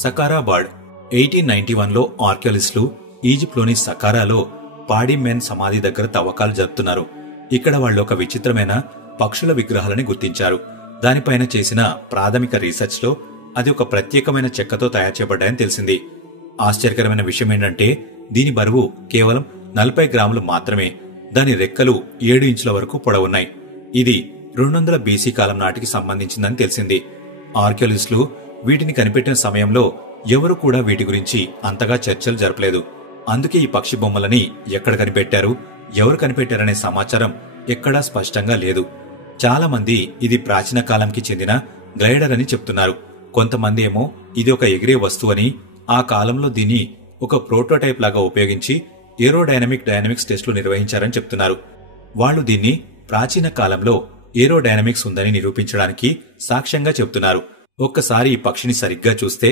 సకారా bird 1891లో ఆర్కియాలజిస్టులు ఈజిప్ట్లోని సకారాలో పాడీ men సమాధి దగ్గర తవ్వకాలు జరుపుతున్నారు. ఇక్కడ వాళ్ళు ఒక విచిత్రమైన పక్షుల విగ్రహాలని గుర్తించారు. దానిపైన చేసిన ప్రాథమిక రీసెర్చ్లో అది ఒక ప్రత్యేకమైన చెక్కతో తయారు చేయబడ్డాయని తెలిసింది. ఆశ్చర్యకరమైన విషయం ఏంటంటే దీని బరువు కేవలం 40 గ్రాములు మాత్రమే. దాని రెక్కలు 7 ఇంచుల వరకు పొడవున్నాయి. ఇది 200 BC కాలం నాటికి సంబంధించిందని తెలిసింది. ఆర్కియాలజిస్టులు వీటిని కనిపెట్టిన సమయంలో ఎవరు కూడా వీటి గురించి అంతగా చర్చలు జరపలేదు. అందుకే ఈ పక్షి బొమ్మలని ఎక్కడ కనిపెట్టారు, ఎవరు కనిపెట్టారనే సమాచారం ఎక్కడా స్పష్టంగా లేదు. చాలా మంది ఇది ప్రాచీన కాలంకి చెందిన గ్లైడర్ అని చెప్తున్నారు. కొంతమంది ఏమో ఇది ఒక ఎగిరే వస్తువని, ఆ కాలంలో దీన్ని ఒక ప్రోటోటైప్ లాగా ఉపయోగించి డైనమిక్స్ టెస్టులు నిర్వహించారని చెప్తున్నారు. వాళ్లు దీన్ని ప్రాచీన కాలంలో ఏరోడైనమిక్స్ ఉందని నిరూపించడానికి సాక్ష్యంగా చెప్తున్నారు. ఒక్కసారి ఈ పక్షిని సరిగ్గా చూస్తే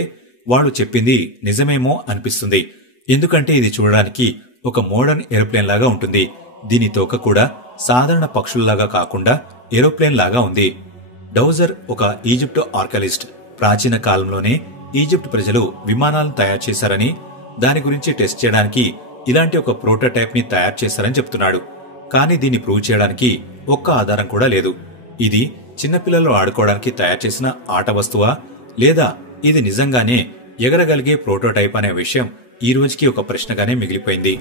వాళ్లు చెప్పింది నిజమేమో అనిపిస్తుంది. ఎందుకంటే ఇది చూడడానికి ఒక మోడర్న్ ఏరోప్లేన్ లాగా ఉంటుంది. దీని తోక కూడా సాధారణ పక్షుల్లాగా కాకుండా ఏరోప్లేన్ లాగా ఉంది. డౌజర్ ఒక ఈజిప్ట్ ఆర్కియాలజిస్ట్. ప్రాచీన కాలంలోనే ఈజిప్ట్ ప్రజలు విమానాలను తయారు చేశారని, దాని గురించి టెస్ట్ చేయడానికి ఇలాంటి ఒక ప్రోటోటైప్ ని తయారు చేశారని చెప్తున్నాడు. కానీ దీన్ని ప్రూవ్ చేయడానికి ఒక్క ఆధారం కూడా లేదు. ఇది చిన్నపిల్లలు ఆడుకోవడానికి తయారు చేసిన ఆట వస్తువా, లేదా ఇది నిజంగానే ఎగరగలిగే ప్రోటోటైప్ అనే విషయం ఈ రోజుకి ఒక ప్రశ్నగానే మిగిలిపోయింది.